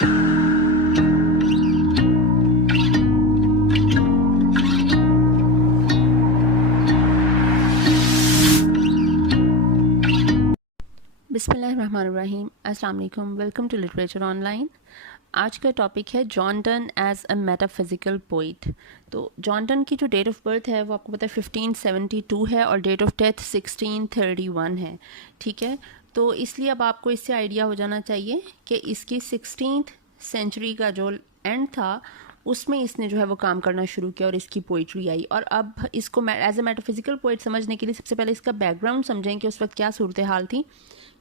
बिस्मिल्लाहिर्रहमानिर्रहीम, अस्सलाम वालेकुम, वेलकम टू लिटरेचर ऑनलाइन। आज का टॉपिक है John Donne as a metaphysical poet. तो जॉन डन की जो डेट ऑफ बर्थ है वो आपको पता है 1572 है और डेट ऑफ डेथ 1631 है, ठीक है। तो इसलिए अब आपको इससे आइडिया हो जाना चाहिए कि इसकी 16th सेंचुरी का जो एंड था उसमें इसने जो है वो काम करना शुरू किया और इसकी पोइट्री आई। और अब इसको एज अ मेटाफिज़िकल पोइट समझने के लिए सबसे पहले इसका बैकग्राउंड समझें कि उस वक्त क्या सूरत हाल थी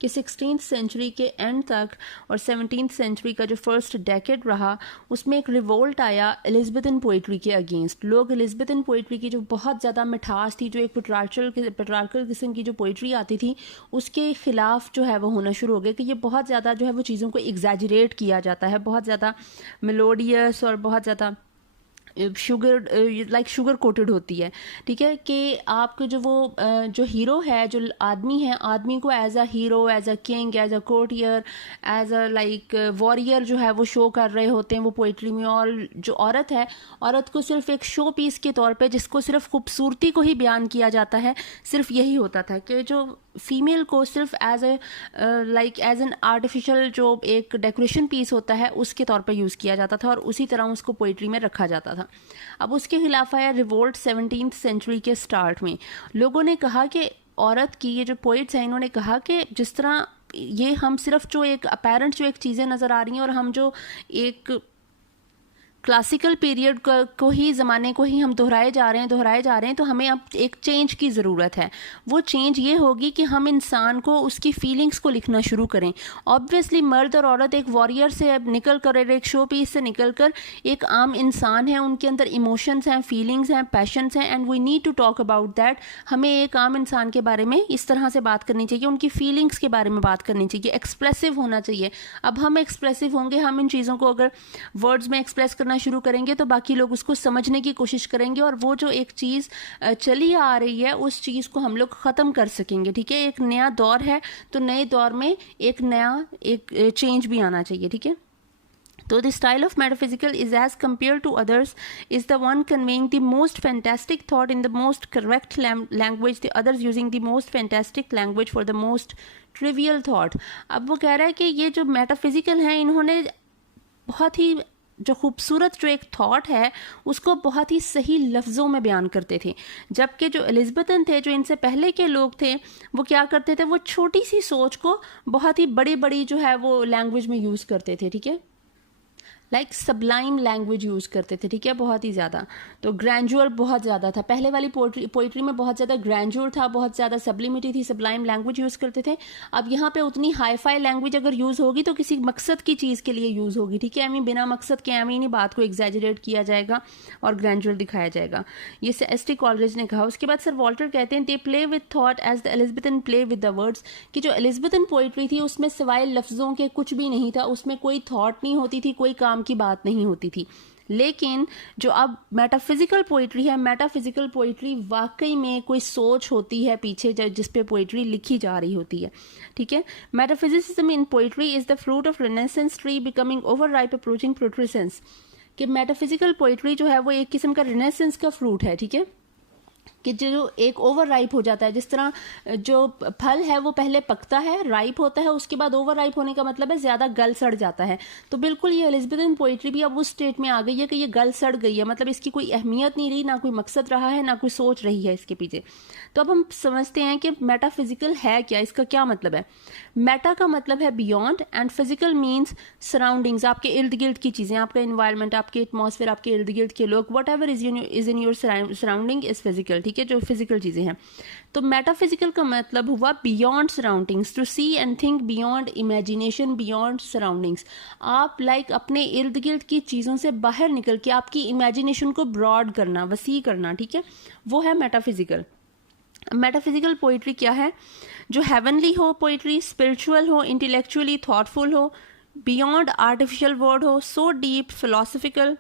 कि 16th सेंचुरी के एंड तक और 17th सेंचुरी का जो फर्स्ट डेकेड रहा उसमें एक रिवोल्ट आया एलिज़ाबेथन पोइट्री के अगेंस्ट। लोग एलिज़ाबेथन पोइट्री की जो बहुत ज़्यादा मिठास थी, जो एक पेट्रार्कल किस्म की जो पोइट्री आती थी, उसके ख़िलाफ़ जो है वो होना शुरू हो गया कि ये बहुत ज़्यादा जो है वो चीज़ों को एग्जैजरेट किया जाता है, बहुत ज़्यादा मेलोडियस और बहुत ज़्यादा शुगर कोटेड होती है, ठीक है। कि आपको जो हीरो है, जो आदमी है, आदमी को as a hero, as a king, as a courtier, as a warrior जो है वो शो कर रहे होते हैं वो पोइट्री में। और जो औरत है, औरत को सिर्फ एक शो पीस के तौर पे, जिसको सिर्फ खूबसूरती को ही बयान किया जाता है, सिर्फ यही होता था कि जो फीमेल को सिर्फ एज एन आर्टिफिशियल जो एक डेकोरेशन पीस होता है उसके तौर पर यूज़ किया जाता था और उसी तरह उसको पोइट्री में रखा जाता था। अब उसके खिलाफ आया रिवोल्ट 17th सेंचुरी के स्टार्ट में। लोगों ने कहा कि औरत की, ये जो पोइट्स हैं इन्होंने कहा कि जिस तरह ये हम सिर्फ जो एक अपेरेंट जो एक चीज़ें नज़र आ रही हैं और हम जो एक क्लासिकल पीरियड को ही, ज़माने को ही हम दोहराए जा रहे हैं, तो हमें अब एक चेंज की ज़रूरत है। वो चेंज ये होगी कि हम इंसान को उसकी फीलिंग्स को लिखना शुरू करें। ऑब्वियसली मर्द और औरत एक वॉरियर से अब निकल कर, एक शो पीस से निकल कर एक आम इंसान है, उनके अंदर इमोशंस हैं, फीलिंग्स हैं, पैशंस हैं, and we need to talk about that. हमें एक आम इंसान के बारे में इस तरह से बात करनी चाहिए, उनकी फीलिंग्स के बारे में बात करनी चाहिए, एक्सप्रेसिव होना चाहिए। अब हम एक्सप्रेसिव होंगे, हम इन चीज़ों को अगर वर्ड्स में एक्सप्रेस करना शुरू करेंगे तो बाकी लोग उसको समझने की कोशिश करेंगे और वो जो एक चीज़ चली आ रही है उस चीज़ को हम लोग ख़त्म कर सकेंगे, ठीक है। एक नया दौर है तो नए दौर में एक नया एक चेंज भी आना चाहिए, ठीक है। So the style of metaphysical is as compared to others is the one conveying the most fantastic thought in the most correct language, the others using the most fantastic language for the most trivial thought। अब वो कह रहा है कि ये जो metaphysical हैं इन्होंने बहुत ही जो खूबसूरत जो एक थॉट है उसको बहुत ही सही लफ्ज़ों में बयान करते थे, जबकि जो एलिज़ाबेथन थे, जो इनसे पहले के लोग थे, वो क्या करते थे, वो छोटी सी सोच को बहुत ही बड़ी बड़ी जो है वो लैंग्वेज में यूज़ करते थे, ठीक है। सब्लाइम लैंग्वेज यूज़ करते थे, ठीक है, बहुत ही ज़्यादा। तो ग्रैंड्योर बहुत ज़्यादा था, पहले वाली पोइट्री में बहुत ज़्यादा ग्रैंड्योर था, बहुत ज़्यादा सब्लिमिटी थी, सब्लाइम लैंग्वेज यूज़ करते थे। अब यहाँ पे उतनी हाईफाई लैंग्वेज अगर यूज़ होगी तो किसी मकसद की चीज़ के लिए यूज़ होगी, ठीक है। बिना मकसद के नहीं बात को एग्जैजरेट किया जाएगा और ग्रैंड्योर दिखाया जाएगा। ये एस.टी. कॉलरिज ने कहा। उसके बाद सर वॉल्टर कहते हैं they play with thought as the Elizabethan play with the words, कि जो एलिज़ाबेथन पोइट्री थी उसमें सिवाय लफ्ज़ों के कुछ भी नहीं था, उसमें कोई थॉट नहीं होती थी, कोई काम की बात नहीं होती थी। लेकिन जो अब मेटाफिजिकल पोइट्री है, मेटाफिजिकल पोइट्री वाकई में कोई सोच होती है पीछे जिस पे पोइट्री लिखी जा रही होती है, ठीक है। Metaphysicism in poetry is the fruit of renaissance tree becoming over ripe approaching putrescence, कि मेटाफिजिकल पोइट्री जो है वो एक किस्म का रेनेसेंस का फ्रूट है, ठीक है, कि जो एक ओवर राइप हो जाता है। जिस तरह जो फल है वो पहले पकता है, राइप होता है, उसके बाद ओवर राइप होने का मतलब है ज़्यादा गल सड़ जाता है। तो बिल्कुल ये एलिज़ाबेथन पोइट्री भी अब उस स्टेट में आ गई है कि ये गल सड़ गई है, मतलब इसकी कोई अहमियत नहीं रही, ना कोई मकसद रहा है, ना कोई सोच रही है इसके पीछे। तो अब हम समझते हैं कि मेटाफिजिकल है क्या, इसका क्या मतलब है। मेटा का मतलब है beyond and physical means surroundings, आपके इर्द गिर्द की चीज़ें, आपका इन्वायरमेंट, आपके एटमॉस्फेयर, आपके इर्द गिर्द के लोग, what ever is in your surrounding is physical, ठीक है, जो फिजिकल चीज़ें हैं। तो मेटाफिजिकल का मतलब हुआ beyond surroundings, to see and think beyond imagination, beyond surroundings. आप अपने इर्द गिर्द की चीज़ों से बाहर निकल के आपकी इमेजिनेशन को ब्रॉड करना, वसी करना, ठीक है, वो है मेटाफिजिकल। मेटाफिजिकल पोइट्री क्या है, जो हेवनली हो पोइट्री, स्पिरिचुअल हो, इंटेलेक्चुअली थॉटफुल हो, बियॉन्ड आर्टिफिशियल वर्ड हो, so deep philosophical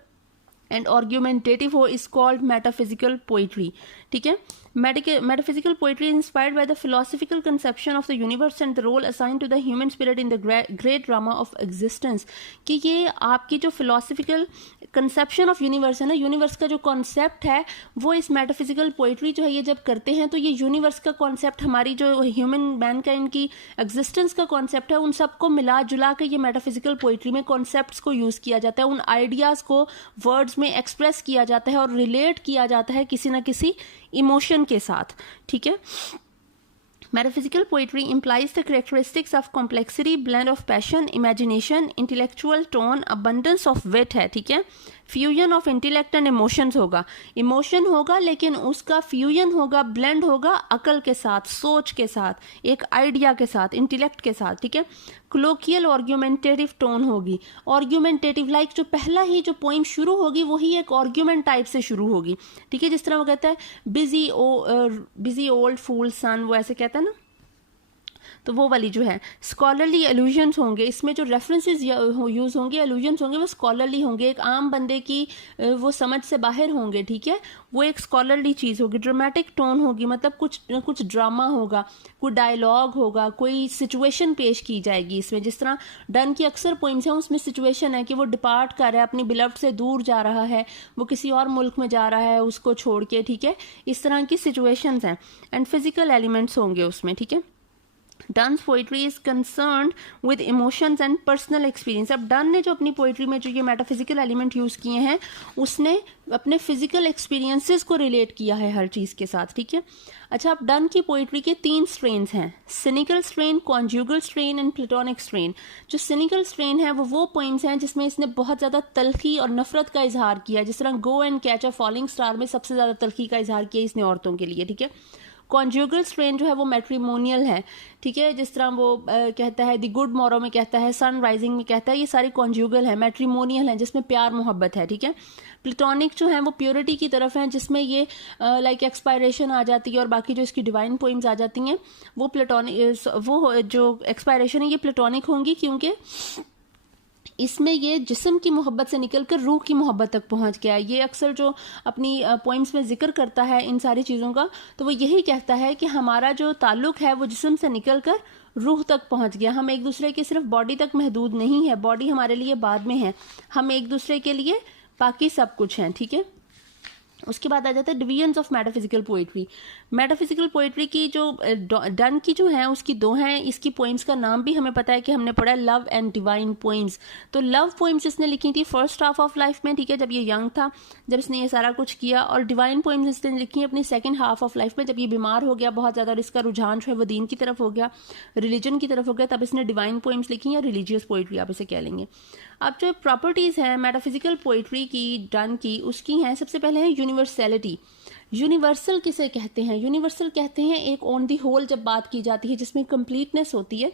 and argumentative हो, इज कॉल्ड मेटाफिजिकल पोइट्री, ठीक है। Metaphysical poetry is inspired by the philosophical conception of the universe and the role assigned to the human spirit in the great drama of existence. कि ये आपकी जो philosophical conception of universe है ना, universe का जो कॉन्सेप्ट है वो इस मेटाफिजिकल पोइट्री जो है ये जब करते हैं तो ये यूनिवर्स का कॉन्सेप्ट, हमारी जो ह्यूमन मैनकाइंड की एग्जिस्टेंस का कॉन्सेप्ट है, उन सबको मिला जुला के ये मेटाफिजिकल पोइट्री में कॉन्सेप्ट्स को यूज़ किया जाता है, उन आइडियाज़ को वर्ड्स में एक्सप्रेस किया जाता है और रिलेट किया जाता है किसी ना किसी इमोशन के साथ. ठीक है. Metaphysical poetry implies the characteristics of complexity, blend of passion, imagination, intellectual tone, abundance of wit है. ठीक है. Fusion of intellect and emotions होगा, इमोशन होगा लेकिन उसका फ्यूजन होगा, ब्लेंड होगा अकल के साथ, सोच के साथ, एक आइडिया के साथ, इंटेलेक्ट के साथ. ठीक है. क्लोकियल आर्ग्यूमेंटेटिव टोन होगी, आर्ग्यूमेंटेटिव लाइक जो पहला ही जो पोइम शुरू होगी वही एक आर्ग्यूमेंट टाइप से शुरू होगी. ठीक है. जिस तरह वो कहता है बिजी ओल्ड फूल सन, वो ऐसे कहता है ना, तो वो वाली जो है. स्कॉलरली एलुजन्स होंगे, इसमें जो रेफरेंसेस यूज होंगे, एलुजन्स होंगे, वो स्कॉलरली होंगे, एक आम बंदे की वो समझ से बाहर होंगे. ठीक है. वो एक स्कॉलरली चीज़ होगी. ड्रामेटिक टोन होगी, मतलब कुछ ड्रामा होगा, कोई डायलॉग होगा, कोई सिचुएशन पेश की जाएगी इसमें. जिस तरह डन की अक्सर पोइम्स हैं उसमें सिचुएशन है कि वो डिपार्ट कर रहा है, अपनी बिलव्ड से दूर जा रहा है, वो किसी और मुल्क में जा रहा है उसको छोड़ के. ठीक है. इस तरह की सिचुएशंस हैं. एंड फिजिकल एलिमेंट्स होंगे उसमें. ठीक है. Donne's poetry is concerned with emotions and personal experience. अब डन ने जो अपनी पोइट्री में जो ये मेटाफिजिकल एलिमेंट यूज़ किए हैं उसने अपने फिजिकल एक्सपीरियंसेस को रिलेट किया है हर चीज़ के साथ. ठीक है. अच्छा, अब डन की पोइट्री के 3 स्ट्रेन्स हैं, cynical strain, conjugal strain and platonic strain. जो सिनिकल स्ट्रेन है वो पोइम्स हैं जिसमें इसने बहुत ज़्यादा तल्खी और नफरत का इजहार किया है. जिस तरह गो and catch a falling star में सबसे ज़्यादा तल्खी का इजहार किया इसने औरतों के लिए. ठीक है. कॉन्जुगल स्ट्रेन जो है वो मैट्रिमोनियल है. ठीक है. जिस तरह वो कहता है द गुड मॉरो में कहता है, सन राइजिंग में कहता है, ये सारी कॉन्जुगल है, मैट्रिमोनियल है, जिसमें प्यार मोहब्बत है. ठीक है. प्लेटोनिक जो है वो प्योरिटी की तरफ है, जिसमें ये लाइक एक्सपायरेशन आ जाती है और बाकी जो इसकी डिवाइन पोइम्स आ जाती हैं वो प्लेटोनिक, वो जो एक्सपायरेशन है ये प्लेटोनिक होंगी, क्योंकि इसमें ये जिस्म की मोहब्बत से निकलकर रूह की मोहब्बत तक पहुंच गया. ये अक्सर जो अपनी पोइम्स में जिक्र करता है इन सारी चीज़ों का, तो वो यही कहता है कि हमारा जो ताल्लुक़ है वो जिस्म से निकलकर रूह तक पहुंच गया. हम एक दूसरे के सिर्फ बॉडी तक महदूद नहीं है, बॉडी हमारे लिए बाद में है, हम एक दूसरे के लिए बाकी सब कुछ हैं. ठीक है. उसके बाद आ जाता है divisions of metaphysical poetry. Metaphysical poetry की जो डन की जो है उसकी 2 हैं. इसकी पोइम्स का नाम भी हमें पता है कि हमने पढ़ा है, लव एंड डिवाइन पोइम्स. तो लव पोइम्स इसने लिखी थी फर्स्ट हाफ ऑफ लाइफ में. ठीक है. जब ये यंग था, जब इसने ये सारा कुछ किया. और डिवाइन पोइम्स इसने लिखी अपनी सेकेंड हाफ ऑफ लाइफ में, जब ये बीमार हो गया बहुत ज़्यादा और इसका रुझान जो है वो दीन की तरफ हो गया, रिलीजन की तरफ हो गया, तब इसने डिवाइन पोइम्स लिखी या रिलीजियस पोइट्री आप इसे कह लेंगे. अब जो प्रॉपर्टीज़ हैं मेटाफिजिकल पोइट्री की डन की, उसकी हैं सबसे पहले है यूनिवर्सैलिटी. यूनिवर्सल किसे कहते हैं? यूनिवर्सल कहते हैं एक ऑन दी होल जब बात की जाती है जिसमें कंप्लीटनेस होती है.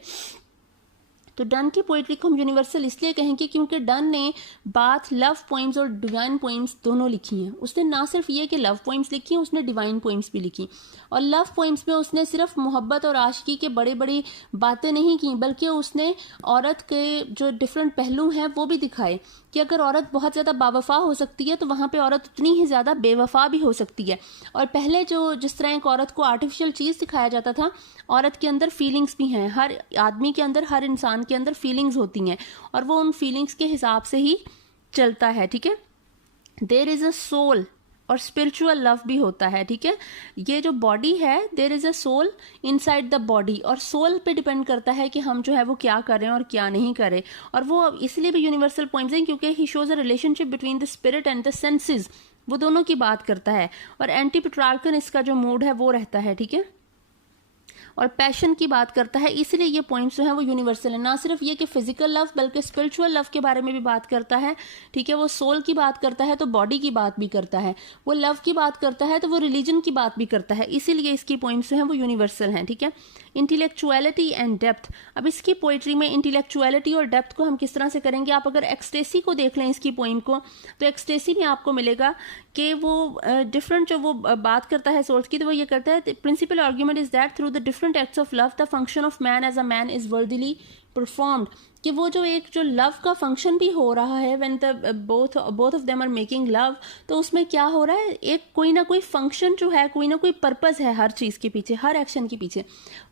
तो डन की पोइट्री को हम यूनिवर्सल इसलिए कहेंगे क्योंकि डन ने बात लव पोइम्स और डिवाइन पोइम्स दोनों लिखी हैं. उसने ना सिर्फ ये कि लव पोइम्स लिखी हैं, उसने डिवाइन पोइम्स भी लिखी. और लव पोइम्स में उसने सिर्फ मोहब्बत और आशिकी के बड़ी बड़ी बातें नहीं की, बल्कि उसने औरत के जो डिफरेंट पहलू हैं वो भी दिखाए कि अगर औरत बहुत ज़्यादा बावफा हो सकती है तो वहाँ पे औरत उतनी ही ज़्यादा बेवफा भी हो सकती है. और पहले जो जिस तरह एक औरत को आर्टिफिशियल चीज़ दिखाया जाता था, औरत के अंदर फीलिंग्स भी हैं. हर आदमी के अंदर, हर इंसान के अंदर फीलिंग्स होती हैं और वो उन फीलिंग्स के हिसाब से ही चलता है. ठीक है. देयर इज़ अ सोल और स्पिरिचुअल लव भी होता है. ठीक है. ये जो बॉडी है, there is a soul inside the body, और सोल पे डिपेंड करता है कि हम जो है वो क्या करें और क्या नहीं करें. और वो इसलिए भी यूनिवर्सल पॉइंट्स हैं क्योंकि he shows a relationship between the spirit and the senses, वो दोनों की बात करता है. और एंटी पेट्रार्कन इसका जो मूड है वो रहता है. ठीक है. और पैशन की बात करता है, इसलिए ये पॉइंट्स जो हैं वो यूनिवर्सल है. ना सिर्फ ये कि फिजिकल लव बल्कि स्पिरिचुअल लव के बारे में भी बात करता है. ठीक है. वो सोल की बात करता है तो बॉडी की बात भी करता है, वो लव की बात करता है तो वो रिलीजन की बात भी करता है. इसीलिए इसकी पॉइंट्स जो हैं वो यूनिवर्सल हैं. ठीक है. Intellectuality and depth. अब इसकी पोइट्री में इंटेलेक्चुअलिटी और डेप्थ को हम किस तरह से करेंगे? आप अगर एक्सटेसी को देख लें इसकी पोइम को, तो एक्सटेसी में आपको मिलेगा कि वो डिफरेंट जो वो बात करता है सोर्स की, तो वो ये करता है principal argument is that through the different acts of love the function of man as a man is worthily performed. कि वो जो एक जो लव का फंक्शन भी हो रहा है, when the both of them are making love, तो उसमें क्या हो रहा है, एक कोई ना कोई फंक्शन जो है, कोई ना कोई पर्पस है हर चीज़ के पीछे, हर एक्शन के पीछे।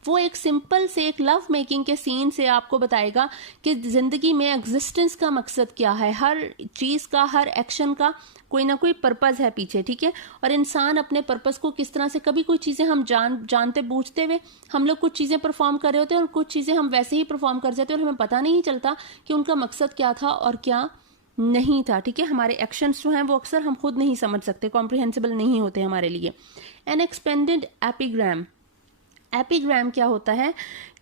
वो एक सिंपल से एक लव मेकिंग के सीन से आपको बताएगा कि ज़िंदगी में एग्जिस्टेंस का मकसद क्या है, हर चीज़ का, हर एक्शन का कोई ना कोई पर्पस है पीछे, ठीक है। और इंसान अपने पर्पस को किस तरह से, कभी कोई चीज़ें हम जानते बूझते हुए हम लोग कुछ चीज़ें परफॉर्म कर रहे होते हैं और कुछ चीज़ें हम वैसे ही परफॉर्म कर जाते हैं और हमें पता नहीं चलता कि उनका मकसद क्या था और क्या नहीं था, ठीक है। हमारे एक्शंस जो हैं वो अक्सर हम खुद नहीं समझ सकते, कॉम्प्रिहेंसिबल नहीं होते हमारे लिए। N expanded epigram. एपिग्राम क्या होता है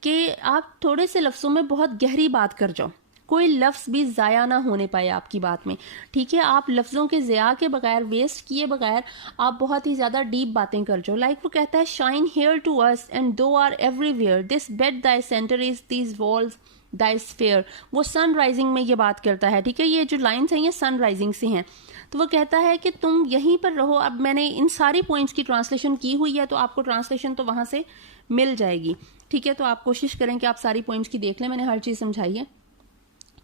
कि आप थोड़े से लफ्ज़ों में बहुत गहरी बात कर जाओ, कोई लफ्ज़ भी ज़ाया ना होने पाए आपकी बात में, ठीक है। आप लफ्ज़ों के ज़या के बगैर, वेस्ट किए बगैर आप बहुत ही ज़्यादा डीप बातें कर जाओ। लाइक वो कहता है, shine here to us and thou art everywhere, this bed thy centre is these walls thy sphere. वो सन राइजिंग में ये बात करता है, ठीक है। ये जो लाइन्स हैं ये सन राइजिंग से हैं। तो वो कहता है कि तुम यहीं पर रहो। अब मैंने इन सारी पॉइंट्स की ट्रांसलेशन की हुई है, तो आपको ट्रांसलेशन तो वहाँ से मिल जाएगी, ठीक है। तो आप कोशिश करें कि आप सारी पॉइंट्स की देख लें, मैंने हर चीज़ समझाई है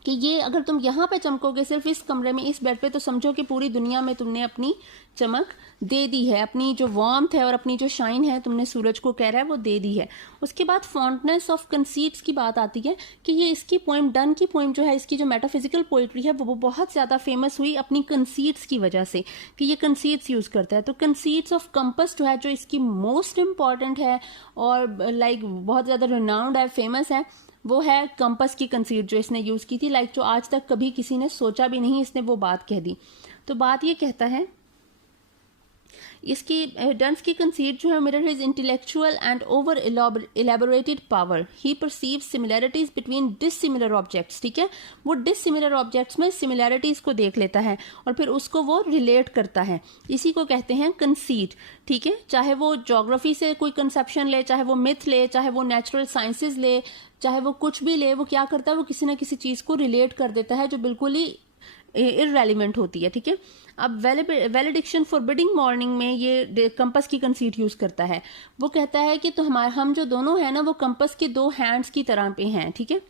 कि ये अगर तुम यहाँ पे चमकोगे सिर्फ इस कमरे में, इस बेड पे, तो समझो कि पूरी दुनिया में तुमने अपनी चमक दे दी है, अपनी जो वार्मथ है और अपनी जो शाइन है तुमने सूरज को कह रहा है वो दे दी है। उसके बाद फॉन्टनेस ऑफ कंसीट्स की बात आती है कि ये इसकी पोइम, डन की पोइम जो है, इसकी जो मेटाफिजिकल पोइट्री है वो बहुत ज़्यादा फेमस हुई अपनी कंसीट्स की वजह से, कि ये कंसीट्स यूज़ करता है। तो कंसीट्स ऑफ कंपस जो है, जो इसकी मोस्ट इम्पॉर्टेंट है और लाइक बहुत ज़्यादा रिनाउंड है, फेमस है, वो है कंपस की कंसीट जो इसने यूज़ की थी, लाइक जो आज तक कभी किसी ने सोचा भी नहीं, इसने वो बात कह दी। तो बात ये कहता है, इसकी डंस की कंसीट जो है, mirror his intellectual and over elaborated power, he perceive similarities between dissimilar objects, ठीक है। वो डिसिमिलर ऑब्जेक्ट्स में सिमिलैरिटीज को देख लेता है और फिर उसको वो रिलेट करता है, इसी को कहते हैं कंसीट, ठीक है। चाहे वो ज्योग्राफी से कोई कंसेप्शन ले, चाहे वो मिथ ले, चाहे वो नेचुरल साइंसेज ले, चाहे वो कुछ भी ले, वो क्या करता है, वो किसी ना किसी चीज़ को रिलेट कर देता है जो बिल्कुल ही इररेलेवेंट होती है, ठीक है। अब वैलिडिक्शन फॉरबिडिंग मॉर्निंग में ये कंपस की कंसीट यूज करता है। वो कहता है कि तो हम जो दोनों हैं ना, वो कंपस के दो हैंड्स की तरह पे हैं, ठीक है।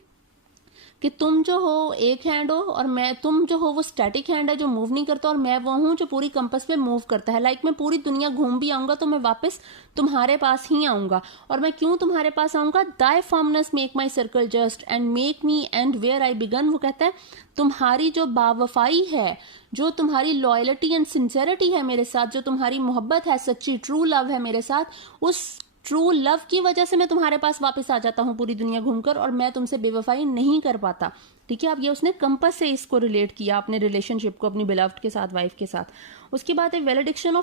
कि तुम जो हो एक हैंड हो और तुम जो हो वो स्टैटिक हैंड है जो मूव नहीं करता, और मैं वो हूँ जो पूरी कंपस पे मूव करता है। लाइक मैं पूरी दुनिया घूम भी आऊंगा तो मैं वापस तुम्हारे पास ही आऊंगा। और मैं क्यों तुम्हारे पास आऊंगा, thy firmness make my circle just and make me end where I began. वो कहता है तुम्हारी जो बावफाई है, जो तुम्हारी लॉयल्टी एंड सिंसेरिटी है मेरे साथ, जो तुम्हारी मोहब्बत है, सच्ची ट्रू लव है मेरे साथ, उस ट्रू लव की वजह से मैं तुम्हारे पास वापस आ जाता हूँ पूरी दुनिया घूमकर, और मैं तुमसे बेवफाई नहीं कर पाता, ठीक है। अब ये उसने कंपस से इसको रिलेट किया अपने रिलेशनशिप को, अपनी बिलव्ड के साथ, वाइफ के साथ। उसके बाद है वैलिडिक्शन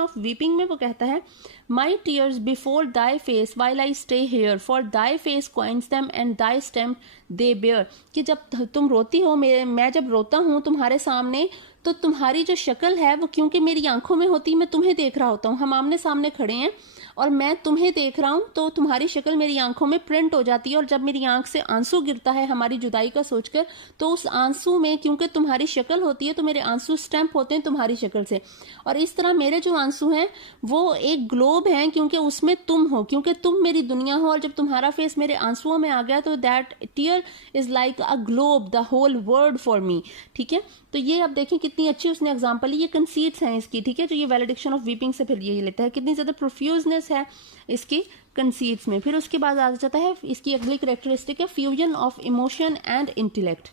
ऑफ वीपिंग में वो कहता है, my tears before thy face while I stay here, for thy face coins them and thy stamp they bear. कि जब तुम रोती हो, मैं जब रोता हूँ तुम्हारे सामने, तो तुम्हारी जो शक्ल है वो क्योंकि मेरी आंखों में होती, मैं तुम्हें देख रहा होता हूँ, हम आमने सामने खड़े हैं और मैं तुम्हें देख रहा हूं, तो तुम्हारी शक्ल मेरी आंखों में प्रिंट हो जाती है। और जब मेरी आंख से आंसू गिरता है हमारी जुदाई का सोचकर, तो उस आंसू में क्योंकि तुम्हारी शक्ल होती है तो मेरे आंसू स्टैम्प होते हैं तुम्हारी शक्ल से। और इस तरह मेरे जो आंसू हैं वो एक ग्लोब हैं, क्योंकि उसमें तुम हो, क्योंकि तुम मेरी दुनिया हो। और जब तुम्हारा फेस मेरे आंसुओं में आ गया तो that tear is like a globe, the whole world for me, ठीक है। तो ये अब देखें कितनी अच्छी उसने एग्जांपल, ये कंसीट्स हैं इसकी, ठीक है। जो ये वैलिडिक्शन ऑफ वीपिंग से फिर ये लेता है, कितनी ज्यादा प्रोफ्यूजनेस है इसकी कंसीट्स में। फिर उसके बाद आ जाता है इसकी अगली कैरेक्टरिस्टिक है fusion of emotion and intellect.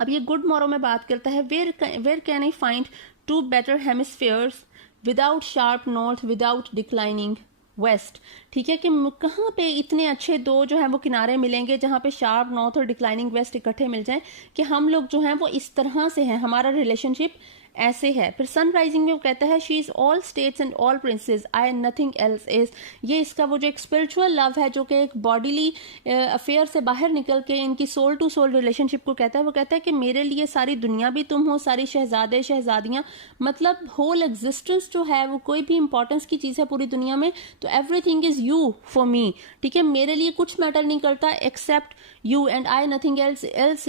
अब ये गुड मॉरो में बात करता है, where can I find two better hemispheres without sharp north without declining west, ठीक है। कि कहाँ पे इतने अच्छे दो जो हैं वो किनारे मिलेंगे जहाँ पे शार्प नॉर्थ और डिक्लाइनिंग वेस्ट इकट्ठे मिल जाएं, कि हम लोग जो हैं वो इस तरह से हैं, हमारा रिलेशनशिप ऐसे है। फिर सन राइजिंग में वो कहता है, she is all states and all princess, I nothing else is. ये इसका वो जो एक स्पिरिचुअल लव है जो कि एक बॉडीली अफेयर से बाहर निकल के इनकी सोल टू सोल रिलेशनशिप को कहता है। वो कहता है कि मेरे लिए सारी दुनिया भी तुम हो, सारी शहजादे शहजादियां, मतलब होल एग्जिस्टेंस जो है वो कोई भी इंपॉर्टेंस की चीज़ है पूरी दुनिया में तो everything is you for me, ठीक है। मेरे लिए कुछ मैटर नहीं करता except you and I nothing else,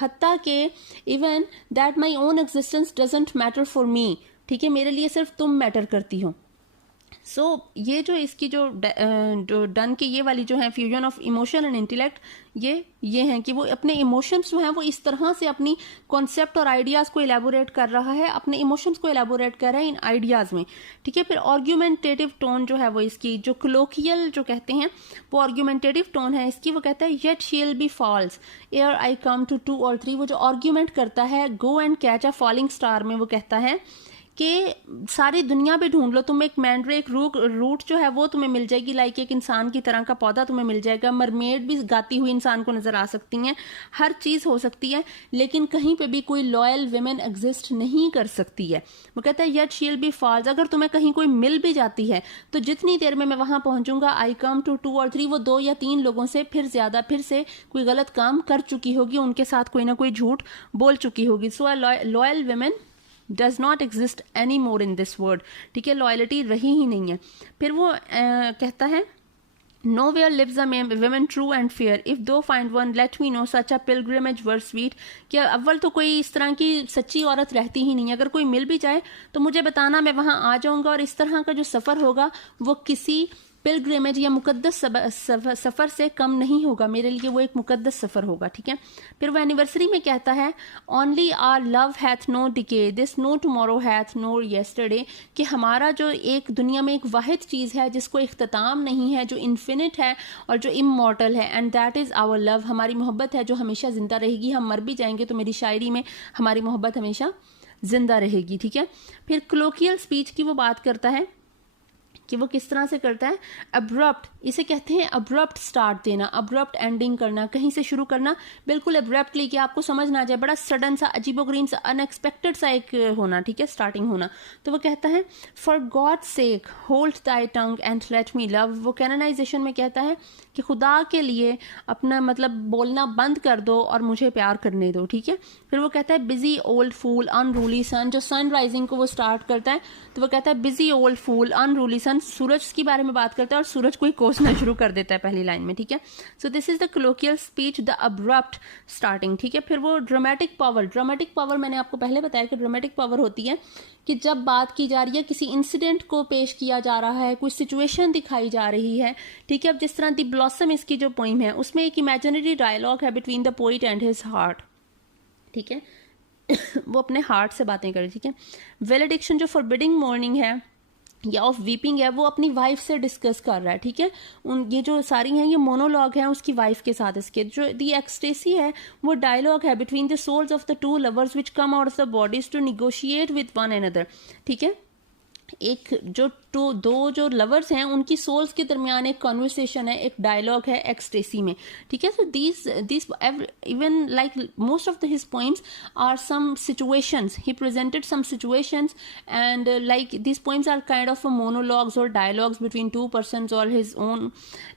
हत्ता के even that my own existence doesn't matter for me, ठीक है। मेरे लिए सिर्फ तुम मैटर करती हो। सो ये जो इसकी जो डन की ये वाली जो है fusion of emotion and intellect, ये हैं कि वो अपने इमोशंस जो हैं वो इस तरह से अपनी कॉन्सेप्ट और आइडियाज़ को एलेबोरेट कर रहा है, अपने इमोशंस को एलेबोरेट कर रहा है इन आइडियाज़ में, ठीक है। फिर आर्ग्यूमेंटेटिव टोन जो है वो इसकी जो क्लोकियल जो कहते हैं वो आर्ग्यूमेंटेटिव टोन है इसकी, वो कहता है yet she'll be false ere I come to 2 और 3, वो जो आर्ग्यूमेंट करता है go and catch a falling star में, वो कहता है कि सारी दुनिया पे ढूंढ लो, तुम एक मैंड्रेक रूट जो है वो तुम्हें मिल जाएगी, लाइक एक इंसान की तरह का पौधा तुम्हें मिल जाएगा, मरमेड भी गाती हुई इंसान को नजर आ सकती हैं, हर चीज हो सकती है, लेकिन कहीं पे भी कोई लॉयल विमेन एग्जिस्ट नहीं कर सकती है। वो कहता है येट शील बी फॉल्स, अगर तुम्हें कहीं कोई मिल भी जाती है तो जितनी देर में मैं वहां पहुंचूंगा आई कम टू 2 और 3, वो 2 या 3 लोगों से फिर से कोई गलत काम कर चुकी होगी, उनके साथ कोई ना कोई झूठ बोल चुकी होगी। सो loyal women does not exist any more in this world, ठीक है, लॉयल्टी रही ही नहीं है। फिर वो कहता है nowhere lives a women true and fair if thou find one let me know such a pilgrimage were sweet, कि अव्वल तो कोई इस तरह की सच्ची औरत रहती ही नहीं है, अगर कोई मिल भी जाए तो मुझे बताना, मैं वहां आ जाऊंगा, और इस तरह का जो सफर होगा वो किसी पिलग्रिमेज या मुकद्दस सफर से कम नहीं होगा, मेरे लिए वो एक मुकद्दस सफर होगा, ठीक है। फिर वो एनिवर्सरी में कहता है only our love hath no decay this no tomorrow hath no yesterday, कि हमारा जो एक दुनिया में एक वाहिद चीज़ है जिसको इख्तिताम नहीं है, जो इन्फिनिट है और जो इमॉर्टल है, and that is our love, हमारी मोहब्बत है जो हमेशा जिंदा रहेगी, हम मर भी जाएंगे तो मेरी शायरी में हमारी मोहब्बत हमेशा जिंदा रहेगी, ठीक है। फिर क्लोकियल स्पीच की वो बात करता है कि वो किस तरह से करता है, अब्रप्ट, इसे कहते हैं अब्रप्ट स्टार्ट देना, अब्रप्ट एंडिंग करना, कहीं से शुरू करना बिल्कुल अब्रप्टली कि आपको समझ ना आ जाए, बड़ा सडन सा, अजीबोगरीब सा, अनएक्सपेक्टेड सा एक होना, ठीक है, स्टार्टिंग होना। तो वो कहता है for God sake hold Dai tongue and let me love, वो कैनोनाइजेशन में कहता है कि खुदा के लिए अपना मतलब बोलना बंद कर दो और मुझे प्यार करने दो, ठीक है। फिर वो कहता है बिजी ओल्ड फूल अनरूली सन, जो सन राइजिंग को वो स्टार्ट करता है तो वो कहता है बिजी ओल्ड फूल अनरूली सन, सूरज की बारे में बात करता है और सूरज को ही कोसना शुरू कर देता है पहली लाइन में, ठीक है। So this is the colloquial speech, the abrupt starting, ठीक है। फिर वो ड्रामेटिक पावर मैंने आपको पहले बताया कि ड्रामेटिक पावर होती है कि जब बात की जा रही है, किसी इंसिडेंट को पेश किया जा रहा है, कोई सिचुएशन दिखाई जा रही है, ठीक है। अब जिस तरह दी ब्लॉसम इसकी जो पोइम है उसमें एक इमेजिनरी डायलॉग है between the poet and his heart, ठीक है वो अपने हार्ट से बातें करे, ठीक है। वेलेडिक्शन जो फॉरबिडिंग मॉर्निंग है या ऑफ वीपिंग है वो अपनी वाइफ से डिस्कस कर रहा है, ठीक है। ये जो सारी हैं ये मोनोलॉग हैं उसकी वाइफ के साथ। इसके जो दी एक्सटेसी है वो डायलॉग है between the souls of the two lovers which come out of the bodies to negotiate with one another, ठीक है। एक जो दो जो लवर्स हैं उनकी सोल्स के दरमियान एक कॉन्वर्सेशन है, एक डायलॉग है एक्सटेसी में, ठीक है। So these even like most of his poems are some situations, he presented some situations and like these poems are kind of monologues और डायलॉग्स बिटवीन 2 पर्सन्स और हिज ओन,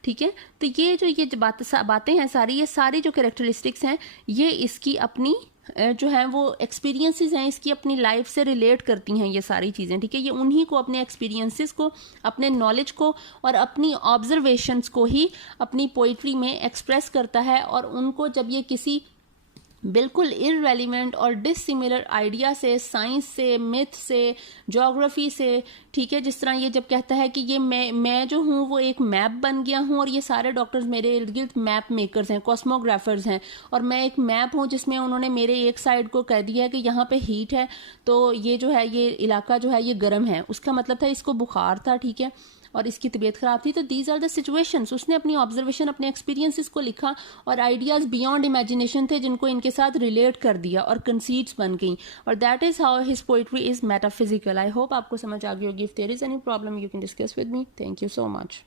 ठीक है। तो ये बातें हैं सारी, ये सारी जो कैरेक्टरिस्टिक्स हैं ये इसकी अपनी जो है वो एक्सपीरियंसेस हैं, इसकी अपनी लाइफ से रिलेट करती हैं ये सारी चीज़ें, ठीक है। ये उन्हीं को, अपने एक्सपीरियंसेस को, अपने नॉलेज को और अपनी ऑब्जर्वेशंस को ही अपनी पोइट्री में एक्सप्रेस करता है, और उनको जब ये किसी बिल्कुल इररेलिवेंट और डिसिमिलर आइडिया से, साइंस से, मिथ से, ज्योग्राफी से, ठीक है, जिस तरह ये जब कहता है कि ये मैं जो हूँ वो एक मैप बन गया हूँ और ये सारे डॉक्टर्स मेरे इर्द गिर्द मैप मेकर्स हैं, कॉस्मोग्राफर्स हैं, और मैं एक मैप हूँ जिसमें उन्होंने मेरे एक साइड को कह दिया है कि यहाँ पे हीट है तो ये जो है ये इलाका जो है ये गर्म है, उसका मतलब था इसको बुखार था, ठीक है, और इसकी तबीयत खराब थी। तो दीज आर द सिचुएशंस, उसने अपनी ऑब्जर्वेशन, अपने एक्सपीरियंसेस को लिखा और आइडियाज बियॉन्ड इमेजिनेशन थे जिनको इनके साथ रिलेट कर दिया और कंसीट्स बन गई, और that is how his poetry is metaphysical. I hope आपको समझ आ गई होगी। If there is any problem you can discuss with me. Thank you so much.